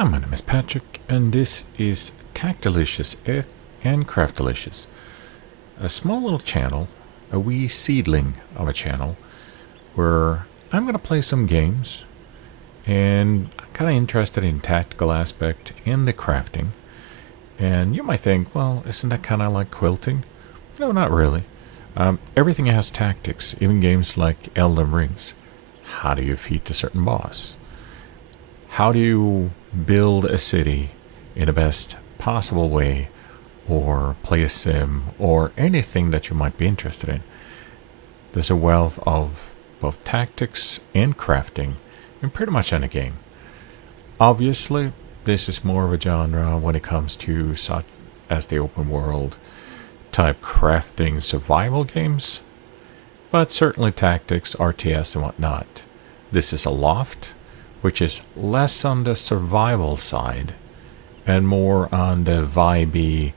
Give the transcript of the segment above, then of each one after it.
Hi, my name is Patrick, and this is Tactilicious and Craftalicious, a small little channel, a wee seedling of a channel, where I'm going to play some games, and I'm kind of interested in tactical aspect and the crafting. And you might think, well, isn't that kind of like quilting? No, not really. Everything has tactics, even games like Elden Rings. How do you defeat a certain boss? How do you build a city in the best possible way, or play a sim, or anything that you might be interested in? There's a wealth of both tactics and crafting in pretty much any game. Obviously, this is more of a genre when it comes to such as the open world type crafting survival games, but certainly tactics, RTS, and whatnot. This is Aloft, which is less on the survival side and more on the vibey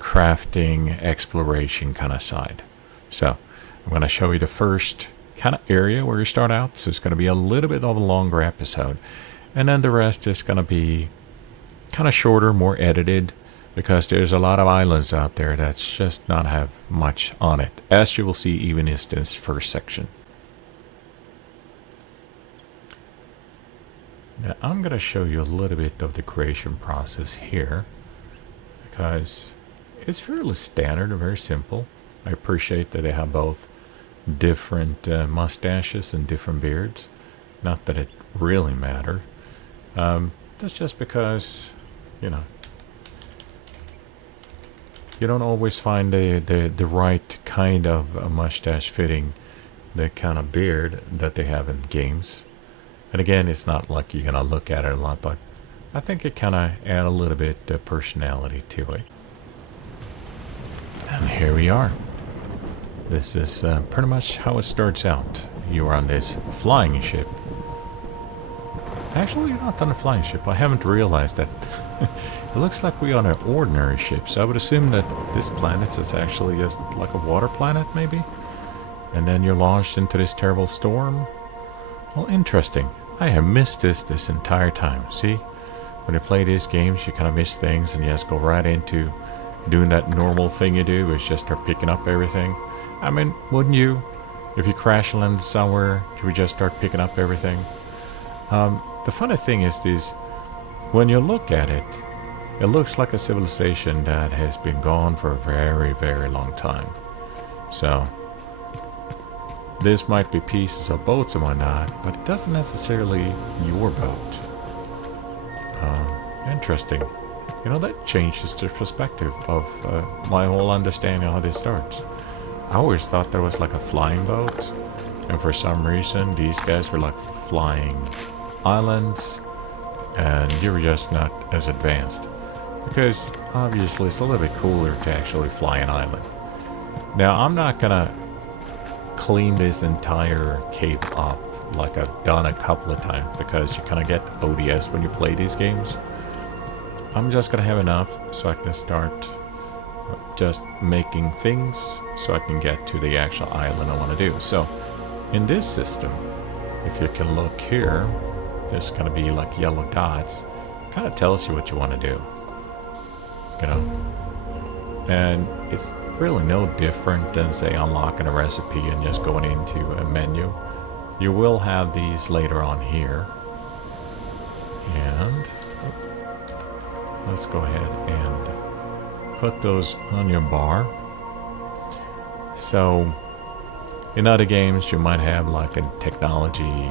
crafting exploration kind of side. So I'm going to show you the first kind of area where you start out. So it's going to be a little bit of a longer episode, and then the rest is going to be kind of shorter, more edited, because there's a lot of islands out there that's just not have much on it, as you will see even in this first section. Now I'm going to show you a little bit of the creation process here, because it's fairly standard and very simple. I appreciate that they have both different mustaches and different beards. Not that it really matters. That's just because, you don't always find the right kind of a mustache fitting the kind of beard that they have in games. And again, it's not like you're going to look at it a lot, but I think it kind of add a little bit of personality to it. And here we are. This is pretty much how it starts out. You are on this flying ship. Actually, you're not on a flying ship. I haven't realized that. It looks like we're on an ordinary ship, so I would assume that this planet is actually just like a water planet, maybe? And then you're launched into this terrible storm? Well, interesting. I have missed this entire time. See? When you play these games, you kind of miss things and you just go right into doing that normal thing you do, is just start picking up everything. I mean, wouldn't you? If you crash land somewhere, you would just start picking up everything. The funny thing is this, when you look at it, it looks like a civilization that has been gone for a very, very long time. So this might be pieces of boats and whatnot, but it doesn't necessarily your boat. Interesting. That changes the perspective of my whole understanding of how this starts. I always thought there was like a flying boat, and for some reason these guys were like flying islands, and you were just not as advanced. Because obviously it's a little bit cooler to actually fly an island. Now I'm not gonna clean this entire cave up like I've done a couple of times, because you kind of get ODS when you play these games. I'm just gonna have enough so I can start just making things so I can get to the actual island I want to do. So in this system, if you can look here, there's gonna be like yellow dots. It kind of tells you what you want to do. And it's really no different than, say, unlocking a recipe and just going into a menu. You will have these later on here. And let's go ahead and put those on your bar. So in other games you might have like a technology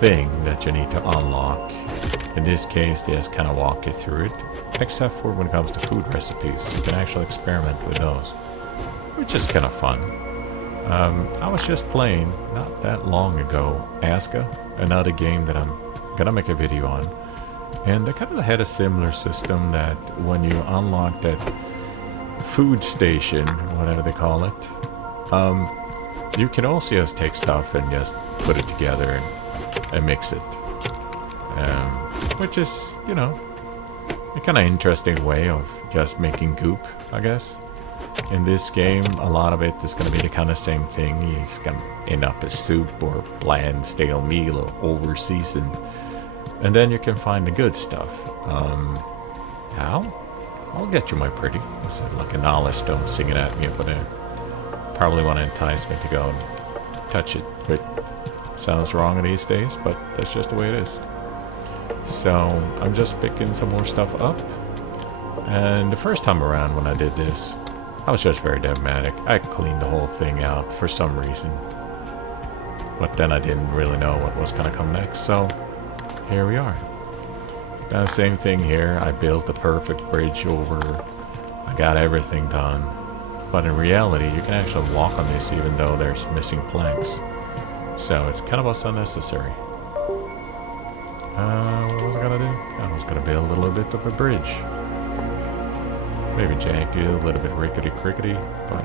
thing that you need to unlock. In this case, they just kind of walk you through it, except for when it comes to food recipes. You can actually experiment with those, which is kind of fun. I was just playing, not that long ago, Aska, another game that I'm gonna make a video on, and they kind of had a similar system that when you unlock that food station, whatever they call it, you can also just take stuff and just put it together and mix it. Which is, a kind of interesting way of just making goop, I guess. In this game, a lot of it is going to be the kind of same thing. You're going to end up as soup or bland, stale meal or over-seasoned And then you can find the good stuff. How? I'll get you, my pretty. I said, like a knowledge stone singing at me, but probably want to entice me to go and touch it. But sounds wrong these days, but that's just the way it is. So I'm just picking some more stuff up. And the first time around when I did this, I was just very dogmatic. I cleaned the whole thing out for some reason. But then I didn't really know what was going to come next, so here we are. Now, same thing here. I built a perfect bridge over. I got everything done. But in reality, you can actually walk on this even though there's missing planks. So it's kind of unnecessary. What was I going to do? I was going to build a little bit of a bridge. Maybe janky, a little bit rickety-crickety, but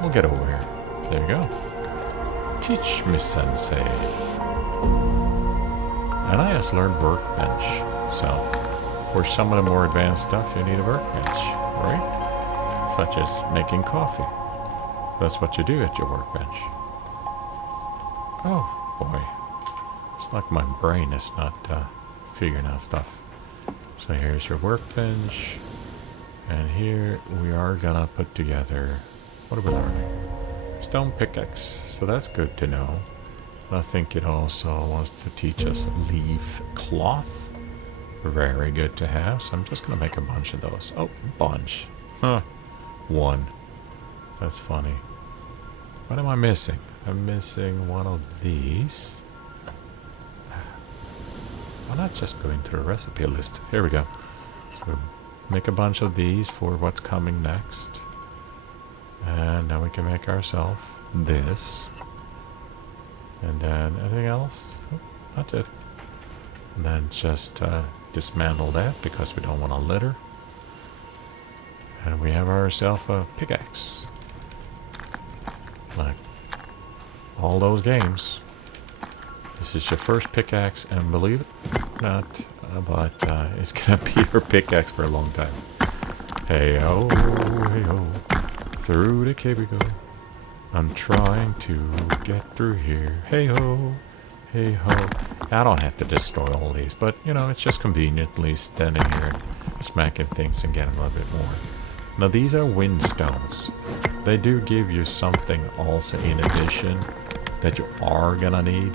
we'll get over here. There you go. Teach me, sensei. And I just learned workbench. So, for some of the more advanced stuff, you need a workbench, right? Such as making coffee. That's what you do at your workbench. Oh, boy. It's like my brain is not figuring out stuff. So here's your workbench. And here we are gonna put together... What are we learning? Stone pickaxe. So that's good to know. I think it also wants to teach us leaf cloth. Very good to have. So I'm just going to make a bunch of those. Oh, bunch. Huh. One. That's funny. What am I missing? I'm missing one of these. Why not just go into the recipe list? Here we go. So make a bunch of these for what's coming next. And now we can make ourselves this. And then anything else? Oh, that's it. And then just dismantle that because we don't want to litter. And we have ourselves a pickaxe. Like all those games. This is your first pickaxe, and believe it or not, but it's gonna be your pickaxe for a long time. Hey ho, through the cave we go. I'm trying to get through here. Hey ho, hey ho. I don't have to destroy all these, but you know, it's just conveniently standing here and smacking things and getting a little bit more. Now these are wind stones. They do give you something also in addition that you are gonna need,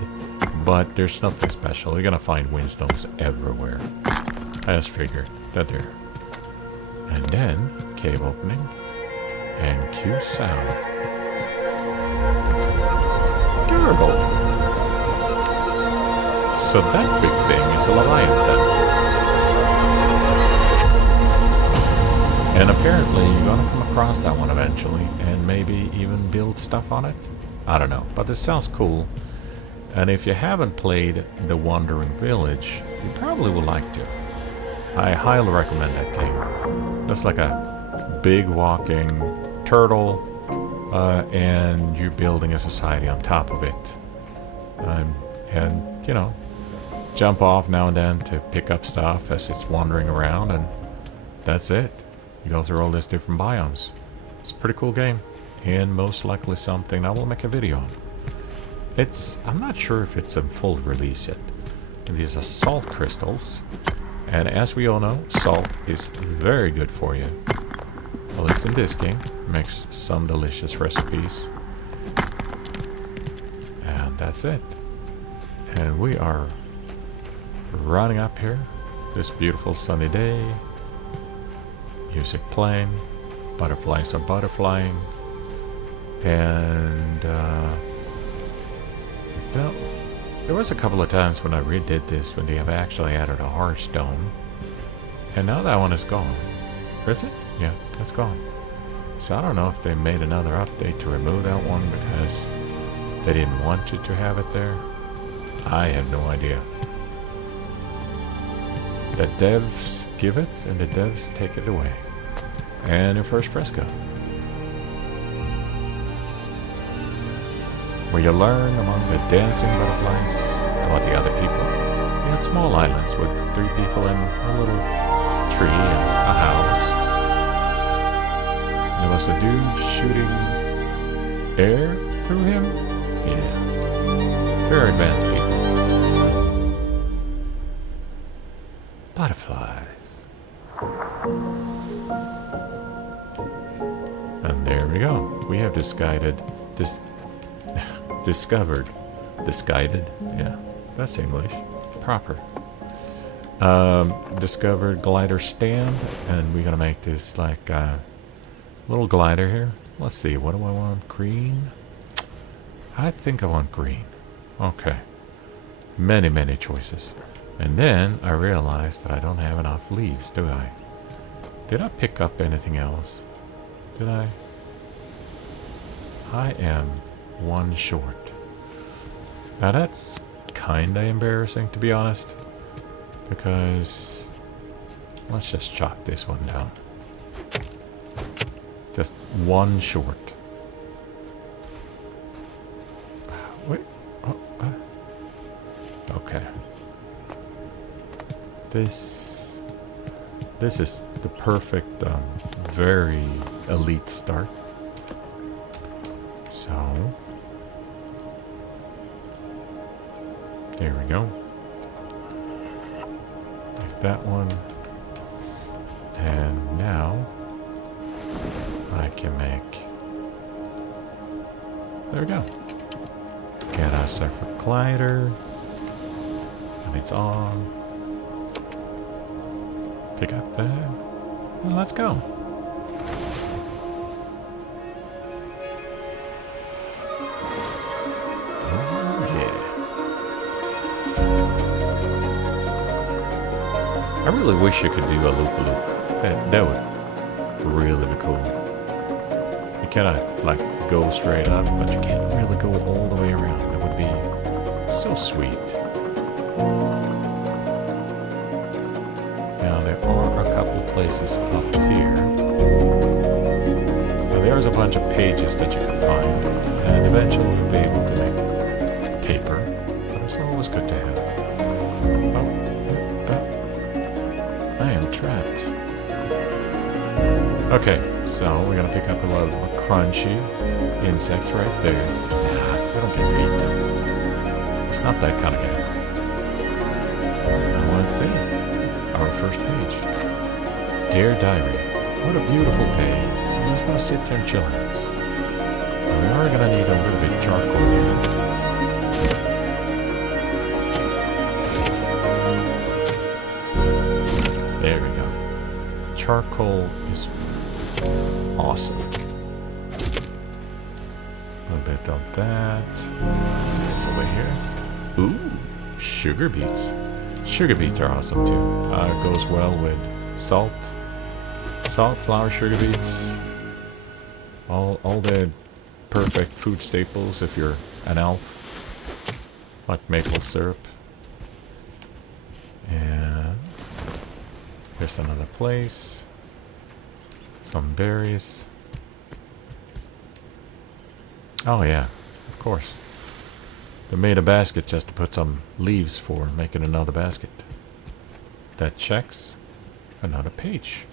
but there's nothing special. You're gonna find wind stones everywhere. I just figured that there. And then cave opening and cue sound. Durable. So that big thing is a leviathan. And apparently you're gonna come across that one eventually and maybe even build stuff on it. I don't know, but it sounds cool. And if you haven't played The Wandering Village, you probably would like to. I highly recommend that game. That's like a big walking turtle, and you're building a society on top of it. And, you know, jump off now and then to pick up stuff as it's wandering around, and that's it. You go through all these different biomes. It's a pretty cool game, and most likely something I will make a video on. I'm not sure if it's a full release yet. These are salt crystals, and as we all know, salt is very good for you. At least in this game, makes some delicious recipes. And that's it. And we are running up here this beautiful sunny day. Music playing, butterflies are butterflying, and you know, there was a couple of times when I redid this when they have actually added a hearthstone, and now that one is gone. Is it? Yeah, that's gone. So I don't know if they made another update to remove that one because they didn't want you to have it there. I have no idea. The devs give it and the devs take it away. And your first fresco, where you learn among the dancing butterflies about the other people. You had small islands with 3 people and a little tree and a house. There was a dude shooting air through him. Yeah, very advanced people. butterflies. And there we go. We have discovered, yeah, that's English, proper. Discovered glider stand, and we're gonna make this like a little glider here. Let's see, what do I want? Green? I think I want green. Okay. Many choices. And then I realized that I don't have enough leaves, do I? Did I pick up anything else? Did I? I am one short. Now that's kinda embarrassing, to be honest. Because let's just chop this one down. Just one short. Wait. Okay. This is the perfect, very elite start. So there we go. Like that one. And now I can make. There we go. Get our separate glider. And it's on. Pick up that. And let's go. Oh, yeah. I really wish you could do a loop-a-loop. That would really be cool. You cannot, like, go straight up, but you can't really go all the way around. That would be so sweet. Now, there are a couple of places up here. Now, there's a bunch of pages that you can find, and eventually we'll be able to make paper, but it's always good to have. I am trapped. Okay, so we're gonna pick up a lot of crunchy insects right there. Nah, we don't get to eat them. It's not that kind of game. Now let's see. Our first page. Dear Diary. What a beautiful day. I'm just gonna sit there and chill out. We are gonna need a little bit of charcoal here. There we go. Charcoal is awesome. A little bit of that. Let's see what's over here. Ooh, sugar beets. Sugar beets are awesome too. Goes well with salt, flour, sugar beets. All the perfect food staples if you're an elf. Like maple syrup. And here's another place. Some berries. Oh yeah, of course. They made a basket just to put some leaves for making another basket. That checks another page.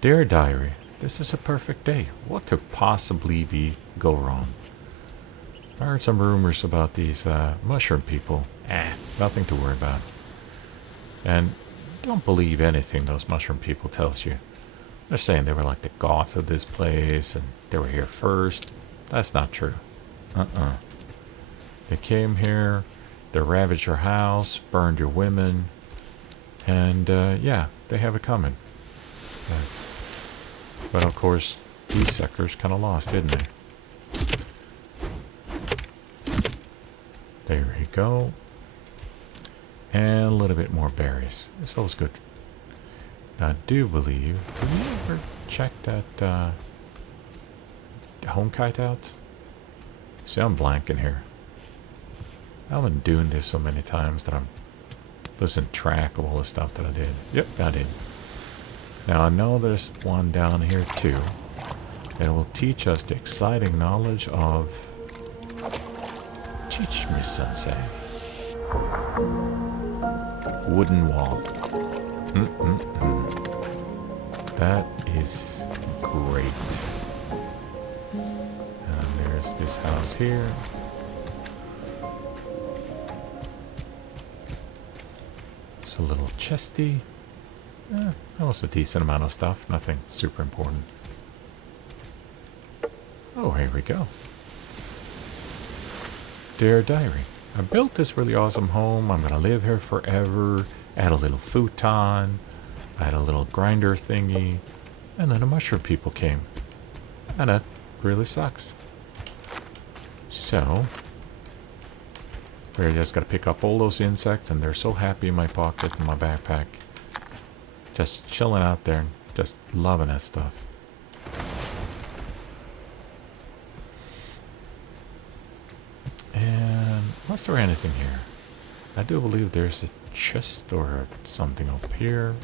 Dear Diary, this is a perfect day. What could possibly go wrong? I heard some rumors about these mushroom people. Nothing to worry about. And don't believe anything those mushroom people tells you. They're saying they were like the gods of this place and they were here first. That's not true. They came here, they ravaged your house, burned your women, and yeah, they have it coming. But of course, these suckers kind of lost, didn't they? There you go. And a little bit more berries. It's always good. Now, I do believe... Have you ever checked that home kite out? See, I'm blanking here. I've been doing this so many times that I'm losing track of all the stuff that I did. Yep, I did. Now, I know there's one down here, too. That will teach us the exciting knowledge of... Teach me, Sensei. Wooden wall. That is great. And there's this house here. There's a little chesty. That was a decent amount of stuff. Nothing super important. Oh, here we go. Dear Diary, I built this really awesome home. I'm going to live here forever. I had a little futon. I had a little grinder thingy. And then the mushroom people came. And that really sucks. So, we're just got to pick up all those insects. And they're so happy in my pocket, in my backpack. Just chilling out there. Just loving that stuff. And was there anything here? I do believe there's a chest or something up here.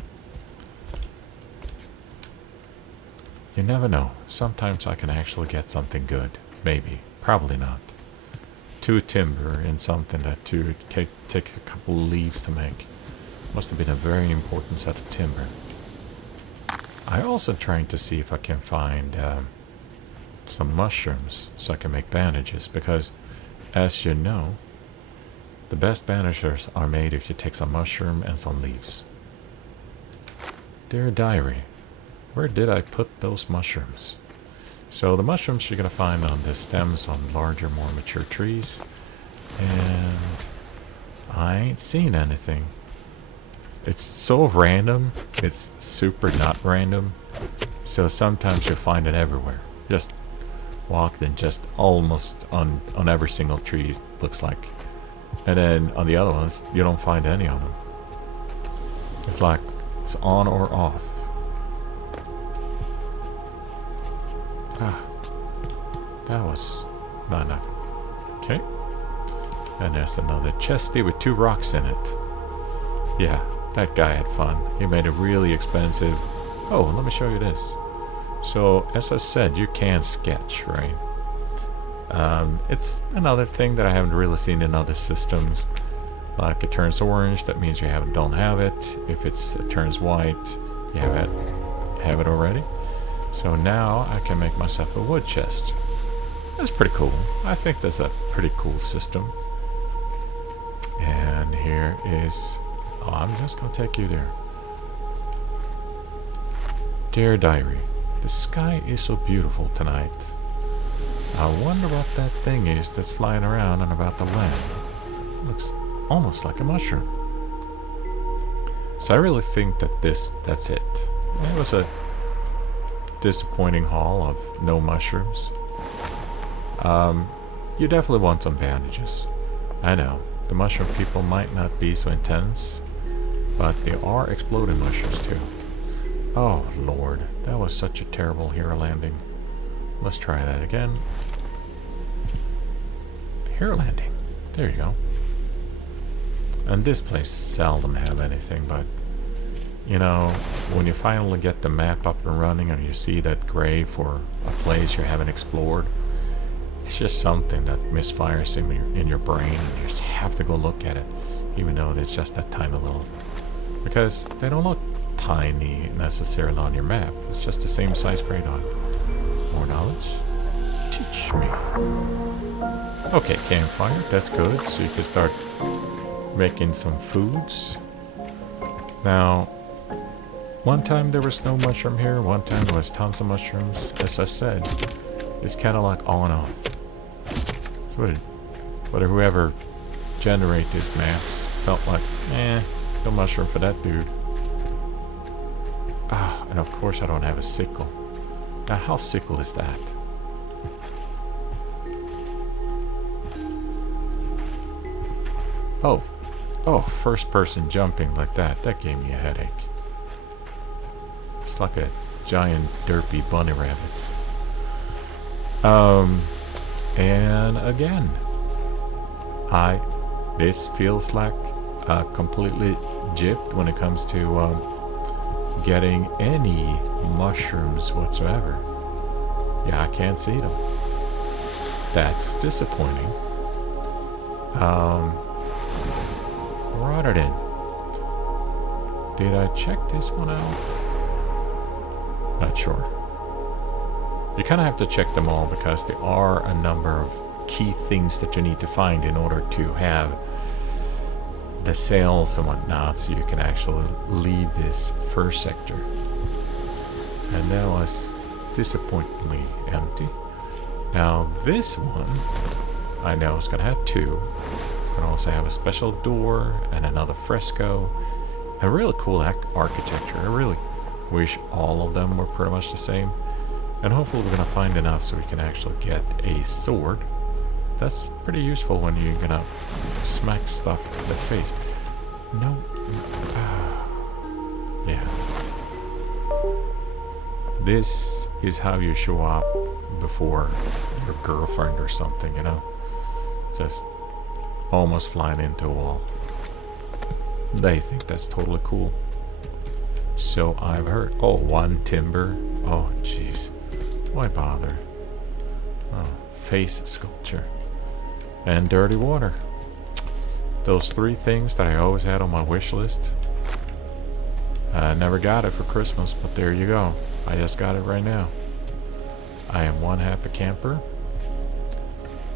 You never know. Sometimes I can actually get something good. Maybe. Probably not. 2 timber and something that to take a couple leaves to make. Must have been a very important set of timber. I also trying to see if I can find some mushrooms so I can make bandages, because as you know, the best bandages are made if you take some mushroom and some leaves. Dear Diary, where did I put those mushrooms? So the mushrooms you're going to find on the stems on larger, more mature trees. And I ain't seen anything. It's so random. It's super not random. So sometimes you'll find it everywhere. Just walked and just almost on every single tree, looks like. And then on the other ones, you don't find any of them. It's like it's on or off. That was not enough. Okay. And there's another chesty with 2 rocks in it. Yeah, that guy had fun. He made it really expensive. Oh, let me show you this. So, as I said, you can sketch, right? It's another thing that I haven't really seen in other systems. Like it turns orange, that means you don't have it. If it turns white, you have it already. So now I can make myself a wood chest. That's pretty cool. I think that's a pretty cool system. And here is... Oh, I'm just going to take you there. Dear Diary, the sky is so beautiful tonight. I wonder what that thing is that's flying around and about the land. It looks almost like a mushroom. So I really think that that's it. It was a disappointing haul of no mushrooms. You definitely want some bandages. I know, the mushroom people might not be so intense, but they are exploding mushrooms too. Oh Lord, that was such a terrible hero landing. Let's try that again. Hero landing. There you go. And this place seldom have anything, but you know, when you finally get the map up and running and you see that grave or a place you haven't explored, it's just something that misfires in your brain, and you just have to go look at it, even though it's just that tiny little... Because they don't look tiny necessarily on your map. It's just the same size gray dot. More knowledge? Teach me. Okay, campfire. That's good. So you can start making some foods. Now, one time there was no mushroom here. One time there was tons of mushrooms. As I said, it's kind of like on and off. So what whoever generate these maps felt like, no mushroom for that dude. Ah, and of course I don't have a sickle. Now how sickle is that? Oh, first person jumping like that. That gave me a headache. It's like a giant derpy bunny rabbit. And again, this feels like completely gypped when it comes to getting any mushrooms whatsoever. Yeah, I can't see them. That's disappointing. Rotterdam. Did I check this one out? Not sure. You kind of have to check them all because there are a number of key things that you need to find in order to have the sails and whatnot, so you can actually leave this first sector. And that was disappointingly empty. Now this one, I know it's gonna have two. It's gonna also have a special door and another fresco. A really cool architecture. I really wish all of them were pretty much the same. And hopefully we're gonna find enough so we can actually get a sword. That's pretty useful when you're gonna smack stuff in the face. No. Yeah. This is how you show up before your girlfriend or something, you know? Just almost flying into a wall. They think that's totally cool. So I've heard. Oh, one timber. Oh, jeez. Why bother? Oh, face sculpture. And dirty water. Those three things that I always had on my wish list. I never got it for Christmas, but there you go. I just got it right now. I am one happy camper.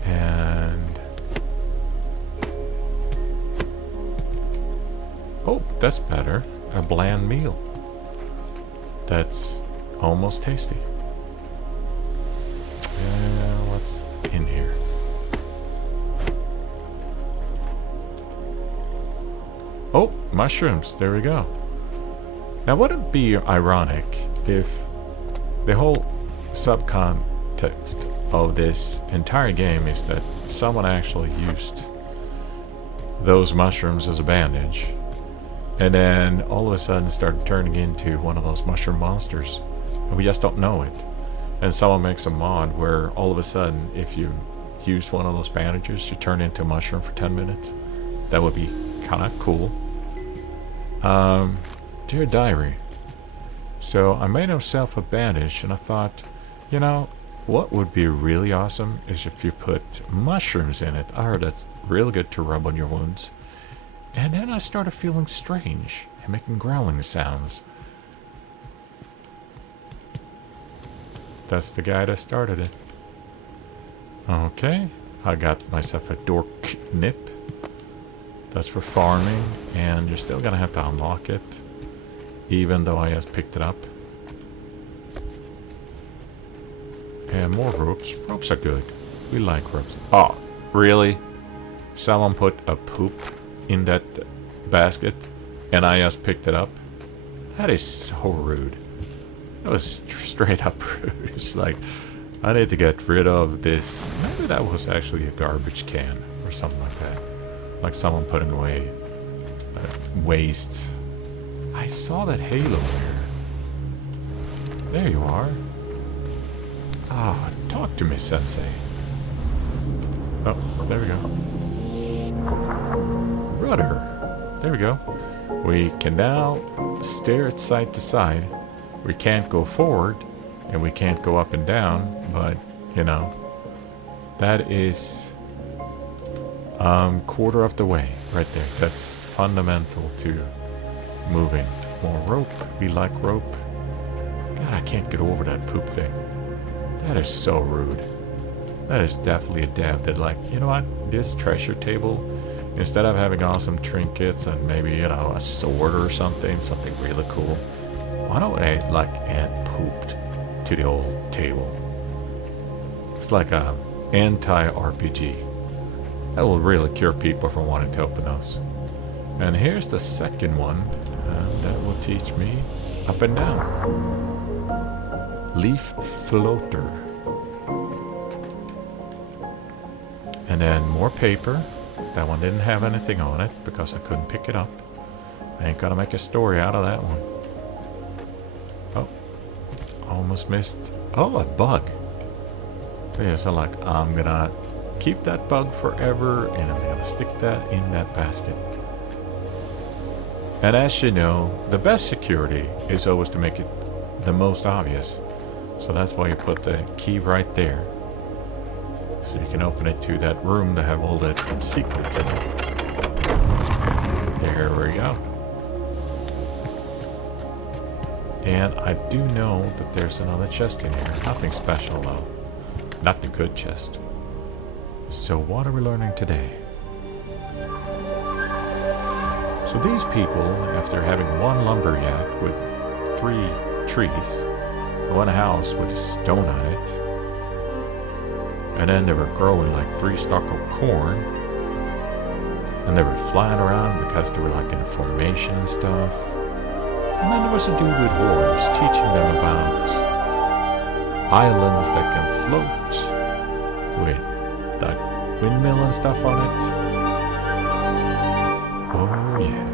And... oh, that's better. A bland meal. That's almost tasty. What's in here? Oh, mushrooms. There we go. Now, would it be ironic if the whole subcontext of this entire game is that someone actually used those mushrooms as a bandage, and then all of a sudden started turning into one of those mushroom monsters, and we just don't know it. And someone makes a mod where all of a sudden, if you use one of those bandages, you turn into a mushroom for 10 minutes. That would be kind of cool. Dear diary. So I made myself a bandage, and I thought, you know, what would be really awesome is if you put mushrooms in it. I heard that's real good to rub on your wounds. And then I started feeling strange and making growling sounds. That's the guy that started it. Okay, I got myself a dork nip. That's for farming, and you're still gonna have to unlock it, even though I just picked it up. And more ropes. Ropes are good. We like ropes. Oh, really? Someone put a poop in that basket, and I just picked it up? That is so rude. That was straight up rude. It's like, I need to get rid of this. Maybe that was actually a garbage can or something like that. Like someone putting away waste. I saw that halo there. There you are. Ah, talk to me, Sensei. Oh, there we go. Rudder. There we go. We can now stare at side to side. We can't go forward, and we can't go up and down, but, you know, that is quarter of the way right there. That's fundamental to moving. More rope. We like rope. God, I can't get over that poop thing. That is so rude. That is definitely a dev that, like, you know what? This treasure table, instead of having awesome trinkets and maybe, you know, a sword or something really cool, why don't I, like, add poop to the old table? It's like a anti-RPG. That will really cure people from wanting to open those. And here's the second one, and that will teach me up and down. Leaf floater. And then more paper. That one didn't have anything on it because I couldn't pick it up. I ain't gonna make a story out of that one. Oh, almost missed. Oh, a bug. Yeah, so like, I'm gonna keep that bug forever, and I'm gonna stick that in that basket. And as you know, the best security is always to make it the most obvious. So that's why you put the key right there. So you can open it to that room to have all the secrets in it. There we go. And I do know that there's another chest in here. Nothing special though. Not the good chest. So what are we learning today? So these people, after having one lumberjack with 3 trees, one house with a stone on it, and then they were growing like 3 stalks of corn, and they were flying around because they were like in a formation and stuff. And then there was a dude with horns teaching them about islands that can float with that windmill and stuff on it. Oh yeah.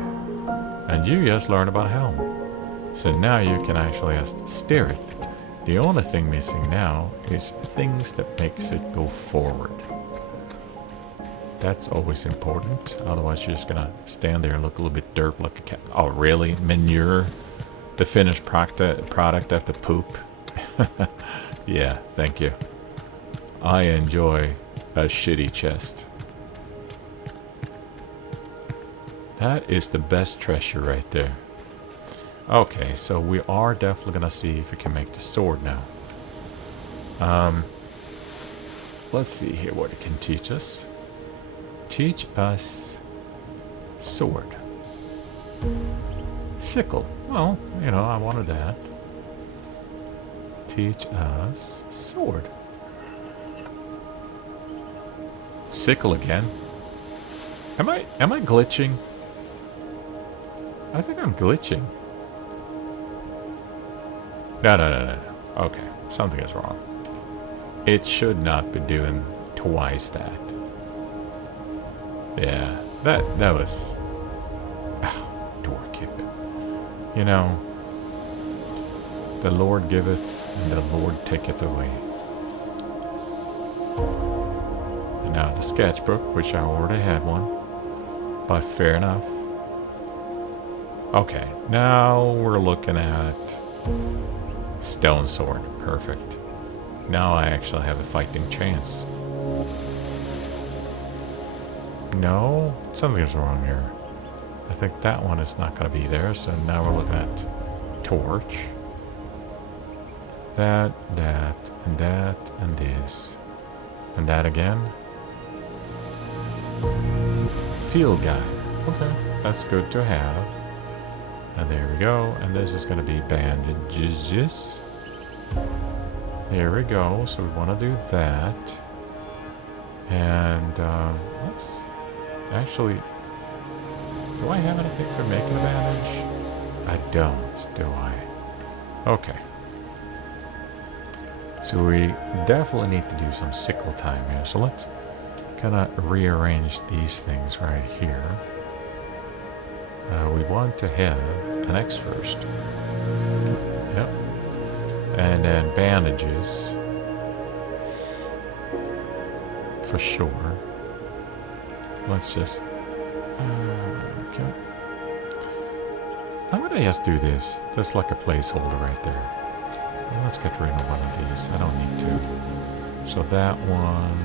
And you just learned about helm. So now you can actually just steer it. The only thing missing now is things that makes it go forward. That's always important. Otherwise you're just gonna stand there and look a little bit dirt like a cat. Oh really? Manure? The finished product after poop? Yeah, thank you. I enjoy a shitty chest. That is the best treasure right there. Okay, so we are definitely gonna see if we can make the sword now. Let's see here what it can teach us. Teach us sword. Sickle. Well, you know, I wanted that. Teach us sword. Sickle again. Am I glitching? I think I'm glitching. No. Okay, something is wrong. It should not be doing twice that. Yeah, that was... Oh, door kick. You know, the Lord giveth and the Lord taketh away. And now the sketchbook, which I already had one. But fair enough. Okay, now we're looking at stone sword. Perfect. Now I actually have a fighting chance. No, something's wrong here. I think that one is not going to be there, so now we're looking at torch. That, and this. And that again. Field guide. Okay, that's good to have. And there we go. And this is going to be bandages. There we go. So we want to do that. And let's actually... Do I have anything for making a bandage? I don't, do I? Okay. So we definitely need to do some sickle time here. So let's kind of rearrange these things right here. We want to have an X first. Yep. And then bandages. For sure. Let's just... okay. I'm gonna just do this. Just like a placeholder right there. Let's get rid of one of these. I don't need to. So that one.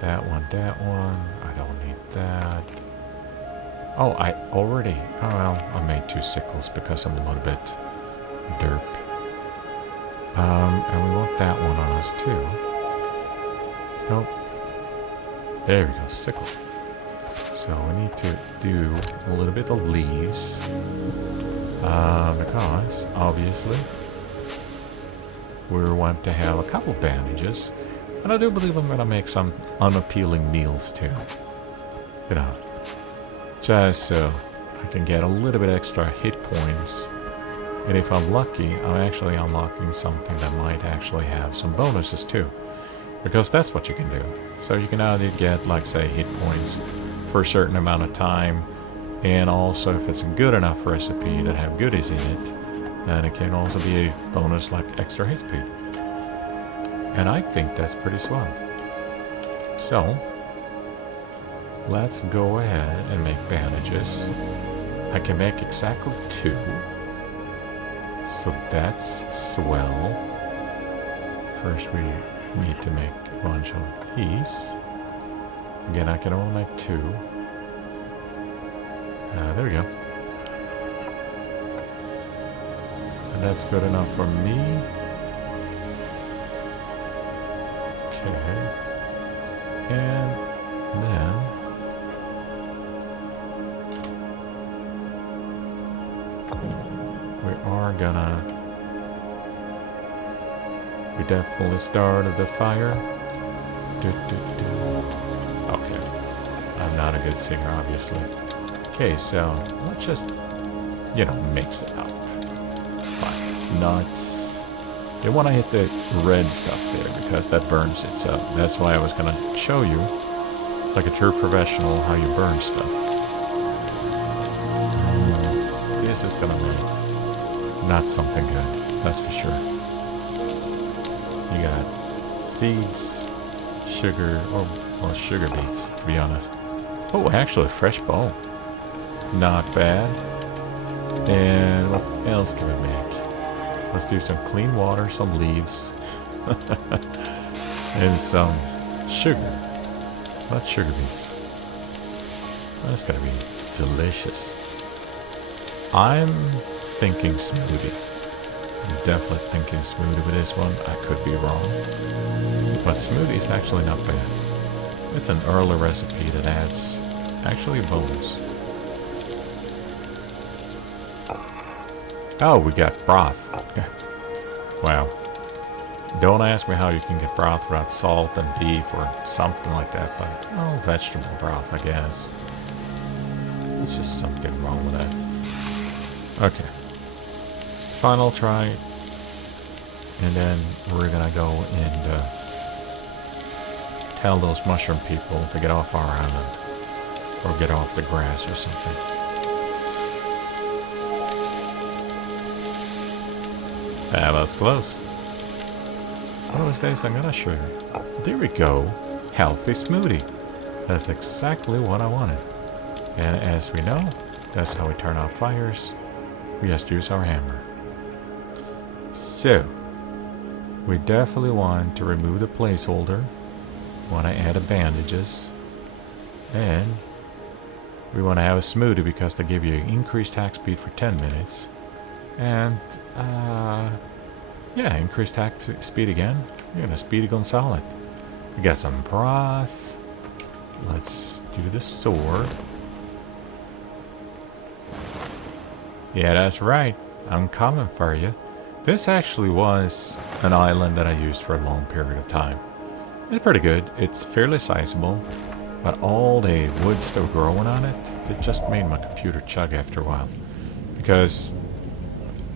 That one. I don't need that. Oh, I already... Oh, well, I made 2 sickles because I'm a little bit derp. And we want that one on us too. Nope. There we go, sickle. So we need to do a little bit of leaves. Because, obviously, we want to have a couple bandages. And I do believe I'm going to make some unappealing meals too. You know, just so I can get a little bit extra hit points. And if I'm lucky, I'm actually unlocking something that might actually have some bonuses too. Because that's what you can do. So you can either get, like, say, hit points for a certain amount of time, and also if it's a good enough recipe that have goodies in it, then it can also be a bonus like extra hit speed. And I think that's pretty swell. So, let's go ahead and make bandages. I can make exactly 2. So that's swell. First we need to make a bunch of these. Again, I can only make 2. There we go. And that's good enough for me. Okay. And then gonna... We definitely started the fire. Okay. I'm not a good singer, obviously. Okay, so let's just, you know, mix it up. Fine. Nuts. You want to hit the red stuff there because that burns it. So that's why I was going to show you, like a true professional, how you burn stuff. This is going to make not something good, that's for sure. You got seeds, sugar, or sugar beets, to be honest. Oh, actually, fresh bone. Not bad. And what else can we make? Let's do some clean water, some leaves, and some sugar. Not sugar beets. That's gonna be delicious. I'm thinking smoothie. I'm definitely thinking smoothie with this one. I could be wrong. But smoothie is actually not bad. It's an early recipe that adds actually bones. Oh, we got broth. Wow. Don't ask me how you can get broth without salt and beef or something like that, but, oh, vegetable broth, I guess. There's just something wrong with that. Okay. Final try. And then we're gonna go and tell those mushroom people to get off our island. Or get off the grass or something. That was close. One of those days I'm gonna show you. There we go. Healthy smoothie. That's exactly what I wanted. And as we know, that's how we turn out fires. We just use our hammer. So, we definitely want to remove the placeholder. Want to add the bandages. And we want to have a smoothie because they give you increased attack speed for 10 minutes. And, yeah, increased attack speed again. You're gonna speed Gonzalez. We got some broth. Let's do the sword. Yeah, that's right. I'm coming for you. This actually was an island that I used for a long period of time. It's pretty good. It's fairly sizable. But all the wood still growing on it, it just made my computer chug after a while. Because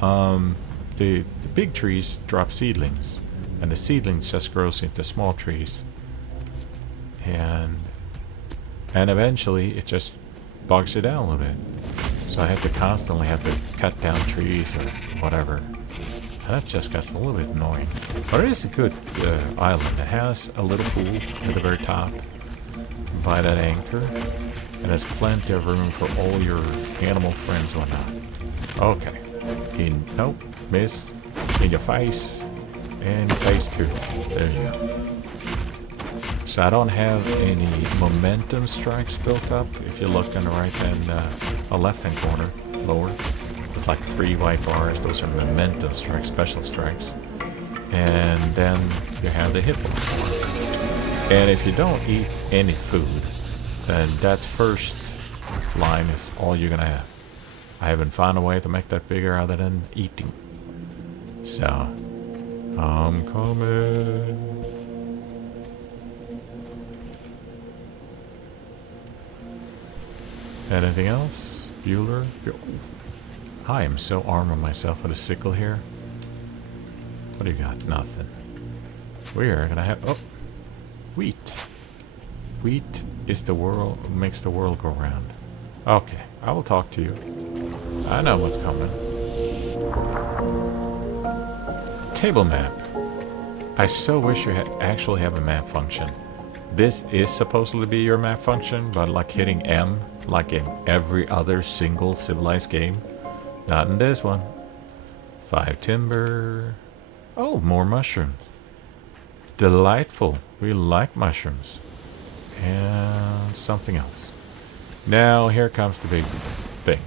the big trees drop seedlings, and the seedlings just grows into small trees, and eventually it just bogs you down a little bit. So I have to constantly cut down trees or whatever, and that just gets a little bit annoying. But it is a good island. It has a little pool at the very top by that anchor, and there's plenty of room for all your animal friends and whatnot. Okay. Nope, miss. In your face. And your face too. There you go. So I don't have any momentum strikes built up. If you look on the right hand, left hand corner, lower, there's like 3 white bars. Those are momentum strikes, special strikes. And then you have the hit bar. And if you don't eat any food, then that first line is all you're gonna have. I haven't found a way to make that bigger other than eating. So, I'm coming. Anything else? Bueller? I am so arming myself with a sickle here. What do you got? Nothing. We're gonna have... Oh! Wheat. Wheat is the world... makes the world go round. Okay, I will talk to you. I know what's coming. Table map. I so wish you had actually have a map function. This is supposed to be your map function, but like hitting M, like in every other single civilized game. Not in this one. 5 timber. Oh, more mushrooms. Delightful. We like mushrooms. And something else. Now, here comes the big thing.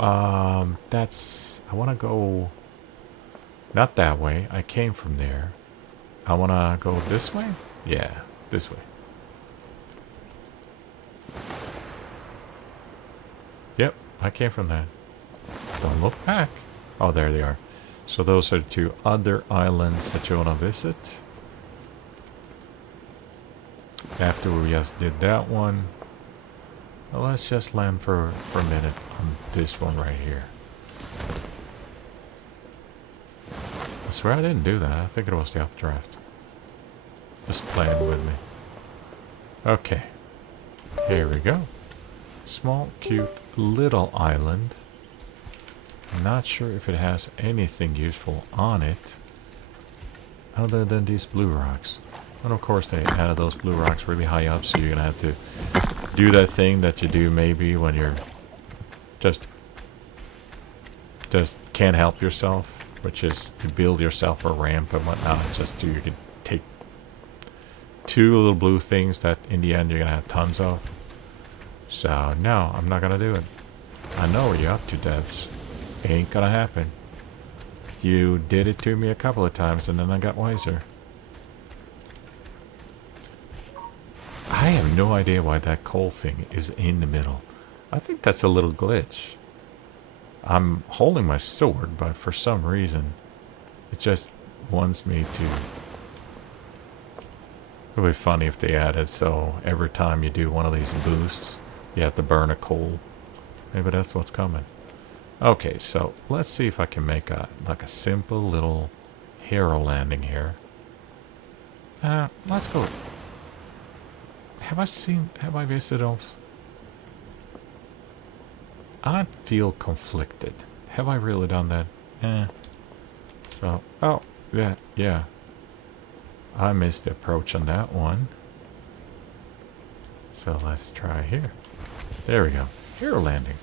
I want to go... Not that way. I came from there. I want to go this way? Yeah, this way. Yep, I came from that. Don't look back. Oh, there they are. So those are the 2 other islands that you want to visit. After we just did that one, well, let's just land for a minute on this one right here. I swear I didn't do that. I think it was the updraft. Just playing with me. Okay. Here we go. Small, cute, little island. I'm not sure if it has anything useful on it other than these blue rocks. And of course they added those blue rocks really high up, so you're gonna have to do that thing that you do maybe when you're just can't help yourself, which is to build yourself a ramp and whatnot, just so you can take 2 little blue things that in the end you're gonna have tons of. So no, I'm not gonna do it. I know what you're up to, devs. Ain't gonna happen. You did it to me a couple of times and then I got wiser. I have no idea why that coal thing is in the middle. I think that's a little glitch. I'm holding my sword, but for some reason it just wants me to. It would be funny if they added so every time you do one of these boosts you have to burn a coal. Maybe that's what's coming. Okay, so let's see if I can make a simple little hero landing here. Let's go. Have I visited those? I feel conflicted. Have I really done that? So, oh, yeah. I missed the approach on that one. So let's try here. There we go. Hero landing.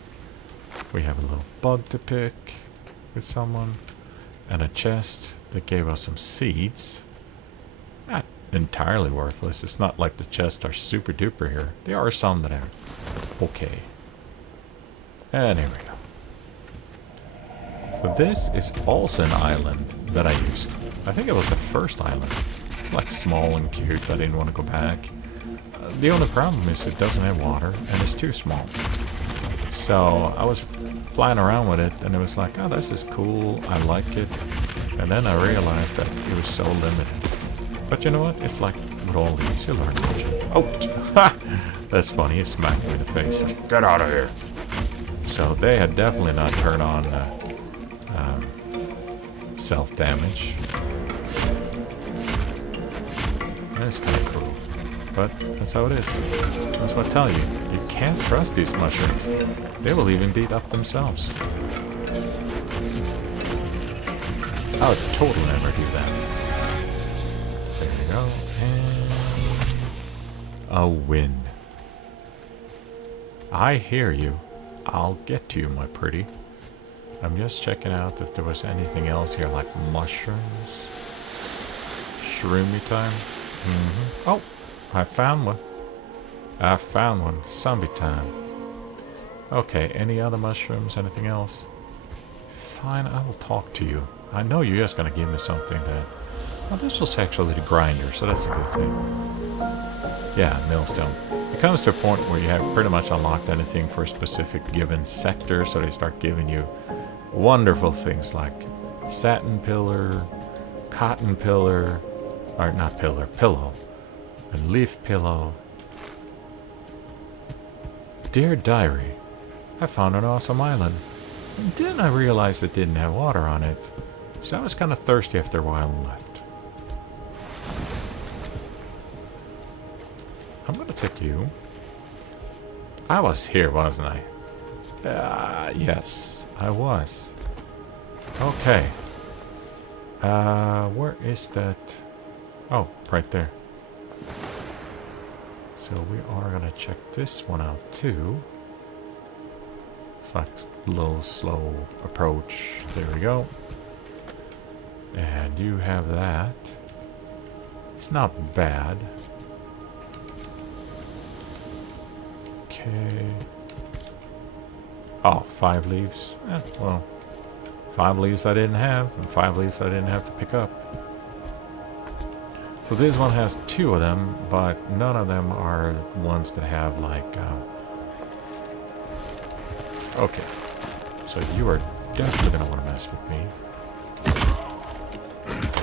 We have a little bug to pick with someone. And a chest that gave us some seeds. Not entirely worthless. It's not like the chests are super duper here. There are some that are okay. And here we go. So this is also an island that I used. I think it was the first island. It's like small and cute. I didn't want to go back. The only problem is it doesn't have water and it's too small. So I was flying around with it and it was like, oh, this is cool. I like it. And then I realized that it was so limited. But you know what? It's like with all these. You learn much. Oh! That's funny. He smacked me in the face. Like, get out of here. So they had definitely not turned on self-damage. That's kind of cool. But that's how it is. That's what I tell you. You can't trust these mushrooms. They will even beat up themselves. I would totally never do that. There you go. And a win. I hear you. I'll get to you, my pretty. I'm just checking out if there was anything else here, like mushrooms. Shroomy time. Oh, I found one. Zombie time. Okay, any other mushrooms? Anything else? Fine, I will talk to you. I know you're just gonna give me something that... Well, this was actually the grinder, so that's a good thing. Yeah, millstone. It comes to a point where you have pretty much unlocked anything for a specific given sector, so they start giving you wonderful things like satin pillar, cotton pillar, or not pillar, pillow, and leaf pillow. Dear diary, I found an awesome island, and then I realized it didn't have water on it, so I was kind of thirsty after a while and left. I'm gonna take you. I was here, wasn't I? Yes, I was. Okay. Where is that? Oh, right there. So we are gonna check this one out too. It's like a little slow approach. There we go. And you have that. It's not bad. Okay. Oh, 5 leaves. Well, 5 leaves I didn't have, and 5 leaves I didn't have to pick up. So this one has 2 of them, but none of them are ones that have like... Okay. So you are definitely gonna want to mess with me.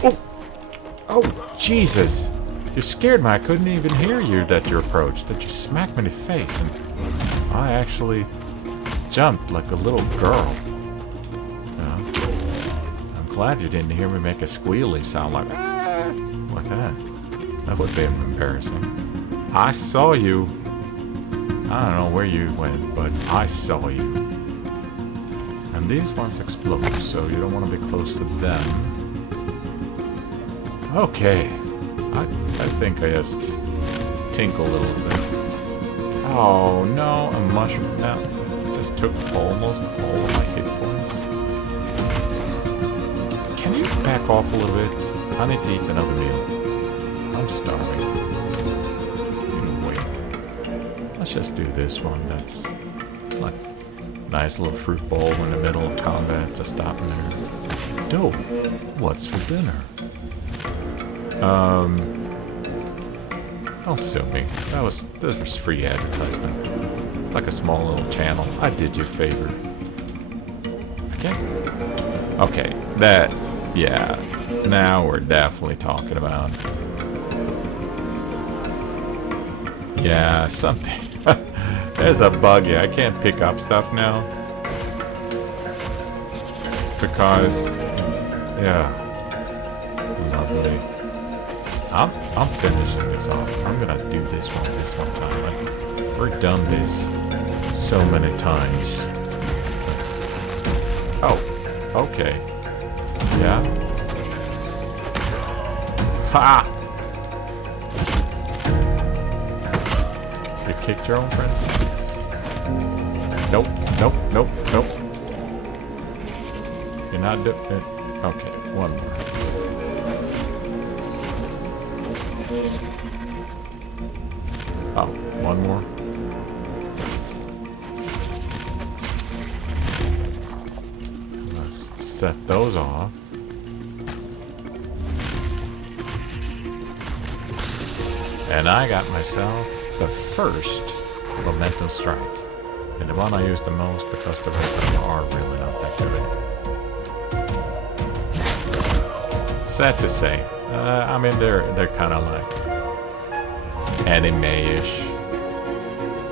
Oh! Oh, Jesus! You scared me. I couldn't even hear you that you approached. That you smacked me in the face, and I actually jumped like a little girl. I'm glad you didn't hear me make a squealy sound like that. That would be embarrassing. I saw you. I don't know where you went, but I saw you. And these ones explode, so you don't want to be close to them. Okay. I think I just tinkle a little bit. Oh no, a mushroom. Now, just took almost all of my hit points. Can you back off a little bit? I need to eat another meal. I'm starving. Wait. Let's just do this one. That's like nice little fruit bowl in the middle of combat, just stopping there. Dope. What's for dinner? Don't sue me. This was free advertisement. It's like a small little channel. I did you a favor. Okay. Okay. Yeah. Now we're definitely talking about. Yeah, something. There's a bug here. I can't pick up stuff now. Because, yeah. Lovely. I'm finishing this off. I'm gonna do this one time. We've done this so many times. Oh, okay. Yeah. Ha! You kicked your own friends? Yes. Nope. You're not doing it. Okay, one more. Oh, one more. Let's set those off. And I got myself the first momentum strike. And the one I use the most because the rest of them are really not that good. Sad to say. I mean, they're kind of like anime-ish.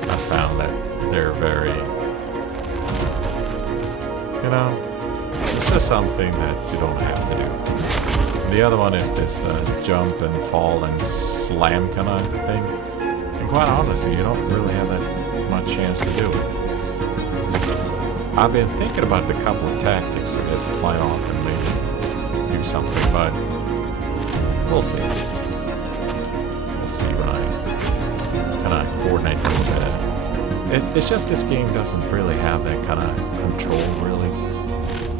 I found that they're very, it's just something that you don't have to do. The other one is this jump and fall and slam kind of thing. And quite honestly, you don't really have that much chance to do it. I've been thinking about the couple of tactics, I guess, to fly off and maybe do something, but we'll see. We'll see when I kind of coordinate with that. It's just this game doesn't really have that kind of control, really,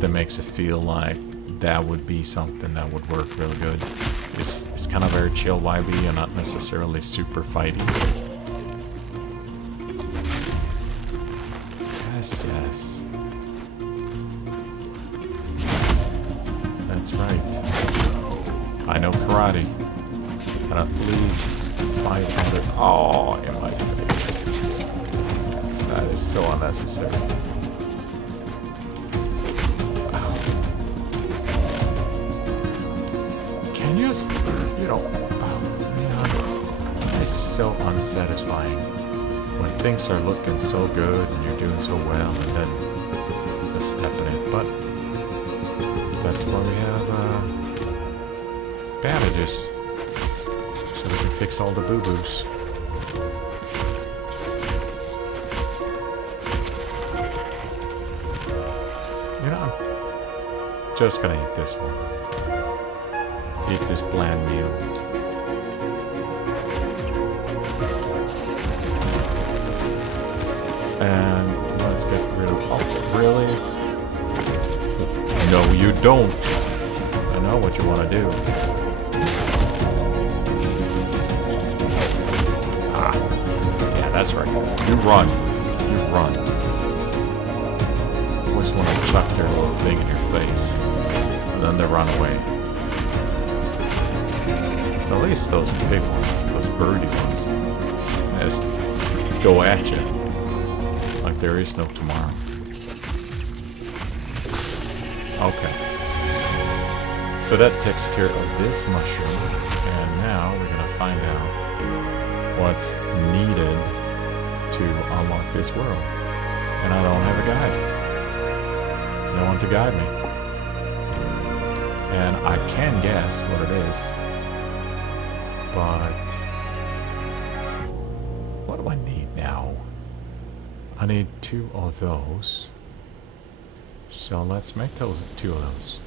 that makes it feel like that would be something that would work really good. It's kind of very chill vibey and not necessarily super fighty. Yes. That's right. I know karate. Please fight other. Oh, in my face. That is so unnecessary. Can you just, it's so unsatisfying when things are looking so good and you're doing so well, and then just stepping in. But that's why we have bandages, so we can fix all the boo-boos. I'm just gonna eat this one. Eat this bland meal. And let's get rid of. Oh, really? No, you don't. I know what you want to do. Ah. Yeah, that's right. You run. Always want to chuck their little thing in your face. And then they run away. At least those big ones, those birdie ones, just go at you like there is no tomorrow. Okay. So that takes care of this mushroom. And now we're going to find out what's needed to unlock this world. And I don't have a guide. No one to guide me. And I can guess what it is. But what do I need now? I need 2 of those. So let's make those 2 of those.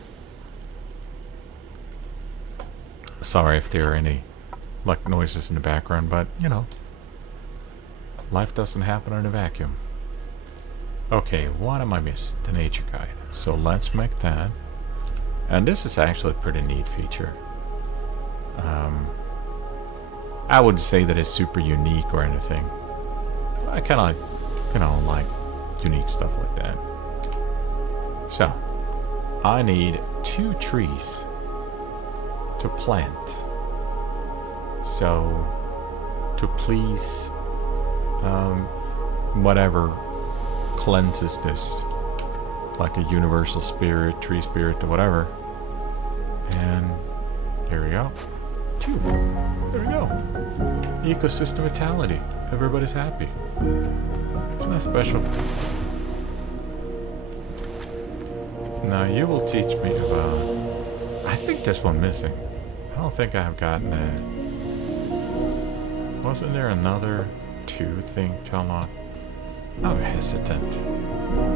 Sorry if there are any like noises in the background, but you know, life doesn't happen in a vacuum. Okay, what am I missing? The nature guide. So let's make that. And this is actually a pretty neat feature. I wouldn't say that it's super unique or anything. I kind of like, you know, like unique stuff like that. So, I need 2 trees to plant. So, to please whatever cleanses this, like a universal spirit, tree spirit, or whatever. And here we go. 2. There we go. Ecosystem vitality. Everybody's happy. Isn't that special? Now you will teach me about... I think there's one missing. I don't think I have gotten it. Wasn't there another 2 thing to unlock? I'm hesitant.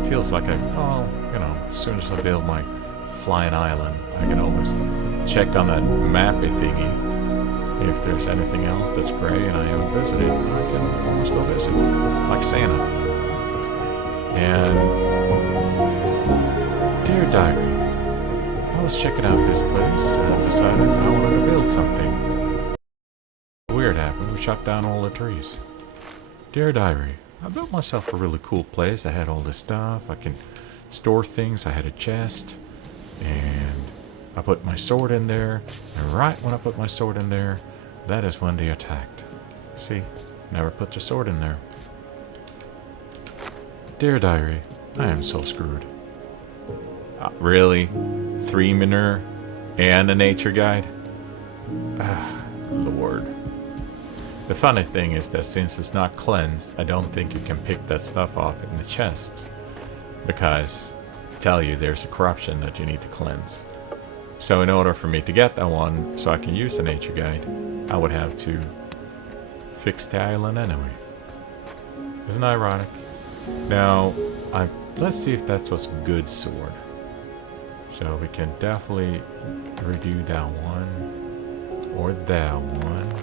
Feels like you know, as soon as I build my flying island, I can always check on that mappy thingy. If there's anything else that's gray and I haven't visited, I can almost go visit. Like Santa. And dear diary, I was checking out this place and decided I wanted to build something. Weird happened. We shut down all the trees. Dear diary, I built myself a really cool place. I had all this stuff. I can store things. I had a chest. And I put my sword in there. And right when I put my sword in there, that is when they attacked. See? Never put your sword in there. Dear diary, I am so screwed. Really? 3 manure and a nature guide? Ah, Lord. The funny thing is that since it's not cleansed, I don't think you can pick that stuff off in the chest. Because, I tell you, there's a corruption that you need to cleanse. So in order for me to get that one, so I can use the nature guide, I would have to fix the island anyway. Isn't that ironic? Now, let's see if that's what's a good sword. So we can definitely redo that one. Or that one.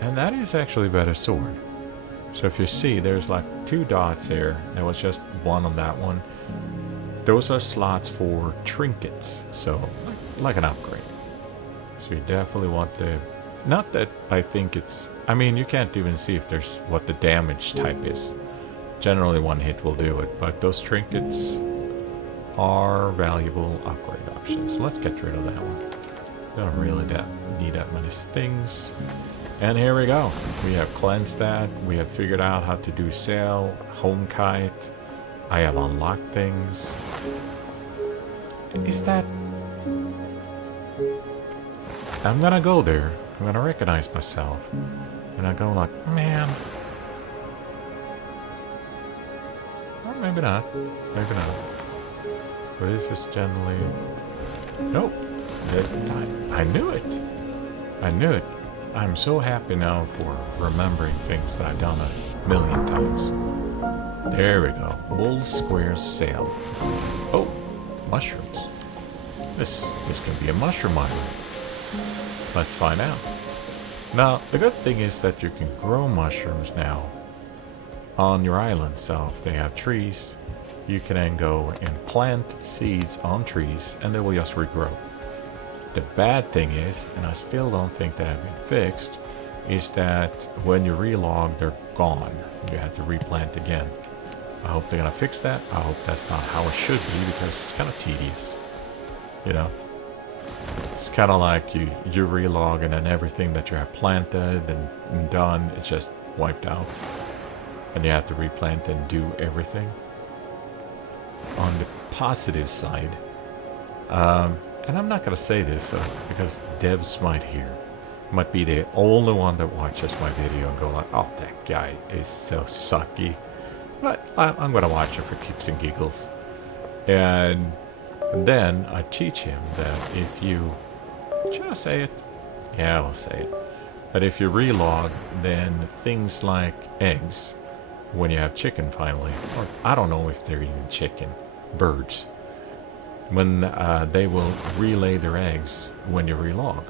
And that is actually a better sword. So if you see, there's like 2 dots here. There was just one on that one. Those are slots for trinkets. So, like an upgrade. So you definitely want the... Not that I think it's... I mean, you can't even see if there's what the damage type is. Generally 1 hit will do it. But those trinkets are valuable upgrade options. Let's get rid of that one. Don't really need that many things. And here we go. We have cleansed that. We have figured out how to do sail, home kite. I have unlocked things. Is that... I'm gonna go there. I'm gonna recognize myself. And I go like, man. Or maybe not. Maybe not. But is this generally... Nope. I knew it. I knew it. I'm so happy now for remembering things that I've done 1,000,000 times. There we go. Bull square sail. Oh, mushrooms. This can be a mushroom island. Let's find out. Now, the good thing is that you can grow mushrooms now on your island. So if they have trees, you can then go and plant seeds on trees and they will just regrow. The bad thing is, and I still don't think they have been fixed, is that when you relog, they're gone. You have to replant again. I hope they're gonna fix that. I hope that's not how it should be because it's kind of tedious. You know? It's kind of like you relog and then everything that you have planted and done, it's just wiped out. And you have to replant and do everything. On the positive side, And I'm not going to say this because devs might hear. Might be the only one that watches my video and go like, oh, that guy is so sucky. But I'm going to watch it for kicks and giggles. And then I teach him that if you... Should I say it? Yeah, I'll say it. But if you relog, then things like eggs, when you have chicken finally, or I don't know if they're even chicken, birds, when they will relay their eggs when you relog.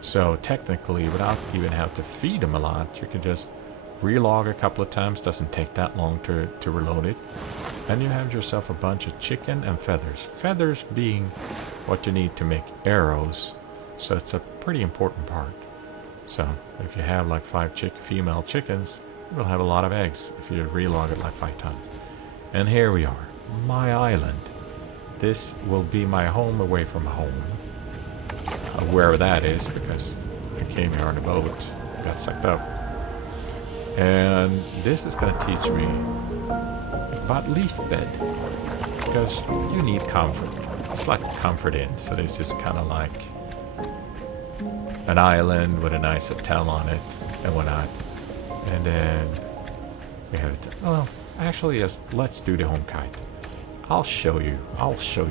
So technically, without even have to feed them a lot, you can just relog a couple of times. Doesn't take that long to reload it. And you have yourself a bunch of chicken and feathers. Feathers being what you need to make arrows. So it's a pretty important part. So if you have like 5 female chickens, you'll have a lot of eggs if you relog it like 5 times. And here we are, my island. This will be my home away from home. Wherever that is, because I came here on a boat, got sucked up. And this is going to teach me about leaf bed, because you need comfort. It's like a comfort inn, so this is kind of like an island with a nice hotel on it and whatnot. And then we have it. Well, actually, yes, let's do the home kite. I'll show you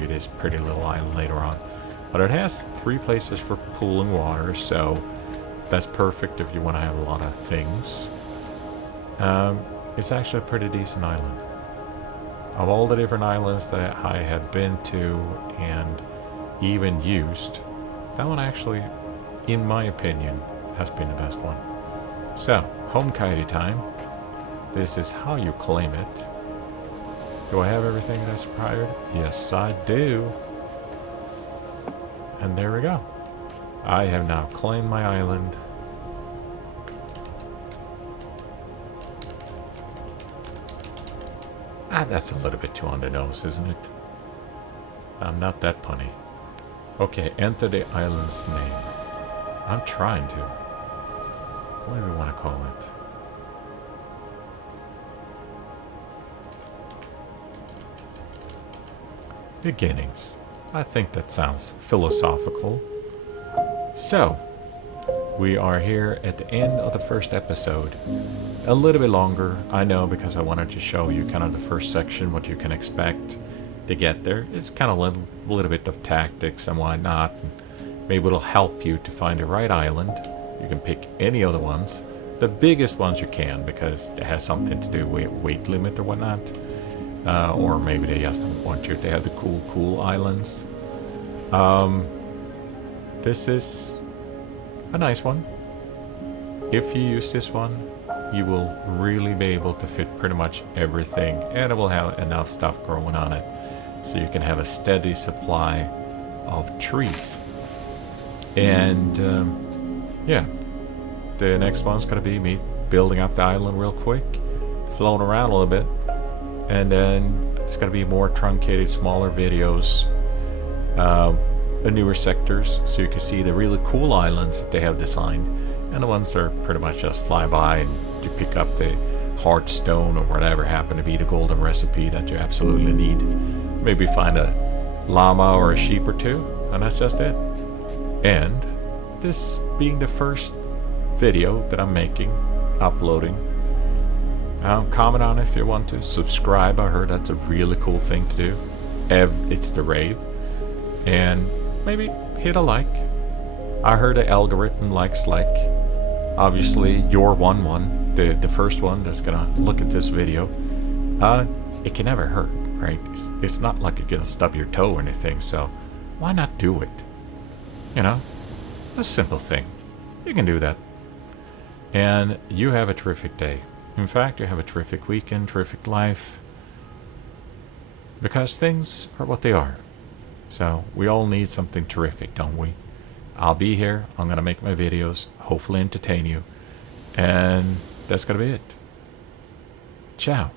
this pretty little island later on. But it has 3 places for pooling water, so that's perfect if you want to have a lot of things. It's actually a pretty decent island. Of all the different islands that I have been to and even used, that one actually, in my opinion, has been the best one. So, home kitey time. This is how you claim it. Do I have everything that's required? Yes, I do. And there we go. I have now claimed my island. That's a little bit too on the nose, isn't it? I'm not that punny. Okay, enter the island's name. I'm trying to. What do we want to call it? Beginnings. I think that sounds philosophical. So, we are here at the end of the first episode. A little bit longer, I know, because I wanted to show you kind of the first section, what you can expect to get there. It's kind of a little bit of tactics and whatnot. Maybe it'll help you to find the right island. You can pick any of the ones. The biggest ones you can, because it has something to do with weight limit or whatnot. Or maybe they just don't want you to have the cool islands. This is a nice one. If you use this one, you will really be able to fit pretty much everything, and it will have enough stuff growing on it so you can have a steady supply of trees. And yeah, the next one's going to be me building up the island real quick, floating around a little bit, and then it's going to be more truncated, smaller videos, newer sectors, so you can see the really cool islands that they have designed, and the ones that are pretty much just fly by and you pick up the hard stone or whatever happened to be the golden recipe that you absolutely need. Maybe find a llama or a sheep or 2, and that's just it. And this being the first video that I'm making, uploading, comment on it if you want to. Subscribe, I heard that's a really cool thing to do. It's the rave. And maybe hit a like. I heard the algorithm likes like. Obviously, you're the first one that's gonna look at this video. It can never hurt, right? It's not like you're gonna stub your toe or anything, so why not do it? You know? A simple thing. You can do that. And you have a terrific day. In fact, you have a terrific weekend, terrific life. Because things are what they are. So we all need something terrific, don't we? I'll be here. I'm going to make my videos, hopefully entertain you. And that's going to be it. Ciao.